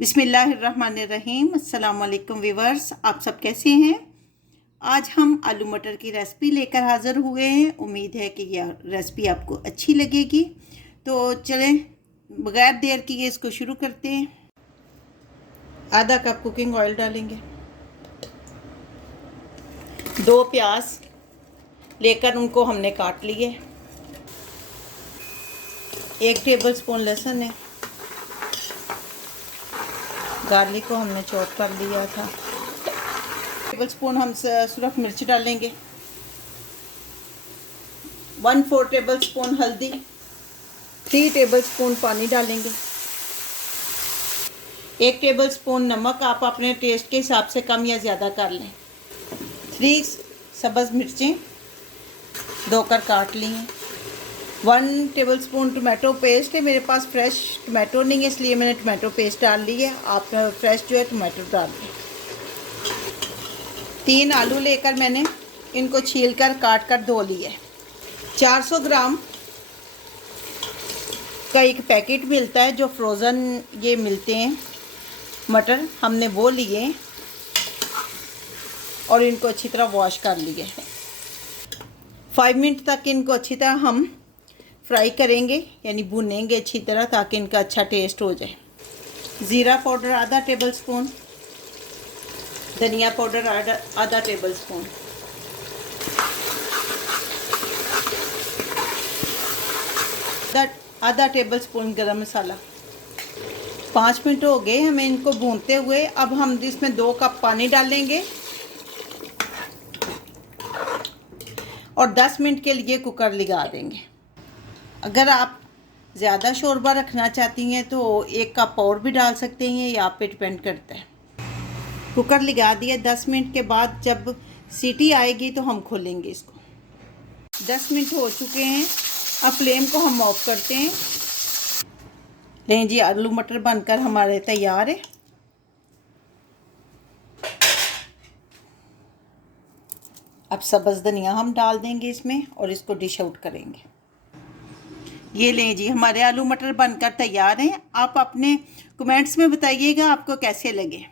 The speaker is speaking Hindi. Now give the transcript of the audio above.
बिस्मिल्लाहिर्रहमानिर्रहीम। अस्सलाम वालेकुम व्यूअर्स, आप सब कैसे हैं। आज हम आलू मटर की रेसिपी लेकर हाज़िर हुए हैं। उम्मीद है कि यह रेसिपी आपको अच्छी लगेगी। तो चलें बगैर देर किए इसको शुरू करते हैं। आधा कप कुकिंग ऑयल डालेंगे। 2 प्याज लेकर उनको हमने काट लिए। 1 टेबल स्पून लहसुन है। गार्लिक को हमने चॉप कर लिया था। टेबल स्पून हम सुरख मिर्च डालेंगे। 1/4 टेबल स्पून हल्दी। 3 टेबल स्पून पानी डालेंगे। 1 टेबल स्पून नमक, आप अपने टेस्ट के हिसाब से कम या ज़्यादा कर लें। 3 सब्ज़ मिर्चें धोकर काट ली हैं। 1 टेबल स्पून टमाटो पेस्ट है। मेरे पास फ्रेश टमाटो नहीं है, इसलिए मैंने टमाटो पेस्ट डाल ली है। आप फ्रेश जो है टमाटो डाल दें। 3 आलू लेकर मैंने इनको छीलकर काट कर धो लिया है। 400 ग्राम का एक पैकेट मिलता है, जो फ्रोज़न ये मिलते हैं मटर, हमने वो लिए और इनको अच्छी तरह वॉश कर लिए। 5 मिनट तक इनको अच्छी तरह हम फ्राई करेंगे, यानी भुनेंगे अच्छी तरह, ताकि इनका अच्छा टेस्ट हो जाए। ज़ीरा पाउडर आधा टेबल स्पून, धनिया पाउडर आधा टेबल स्पून, आधा टेबल स्पून गरम मसाला। 5 मिनट हो गए हमें इनको भूनते हुए। अब हम इसमें 2 कप पानी डालेंगे और 10 मिनट के लिए कुकर लगा देंगे। अगर आप ज़्यादा शोरबा रखना चाहती हैं तो 1 कप और भी डाल सकते हैं, या आप पे डिपेंड करता है। कुकर लगा दिया। 10 मिनट के बाद जब सीटी आएगी तो हम खोलेंगे इसको। 10 मिनट हो चुके हैं। अब फ्लेम को हम ऑफ करते हैं। लें जी, आलू मटर बनकर हमारे तैयार है। अब सब्ज़ धनिया हम डाल देंगे इसमें और इसको डिश आउट करेंगे। ये लें जी, हमारे आलू मटर बनकर तैयार हैं। आप अपने कमेंट्स में बताइएगा आपको कैसे लगे।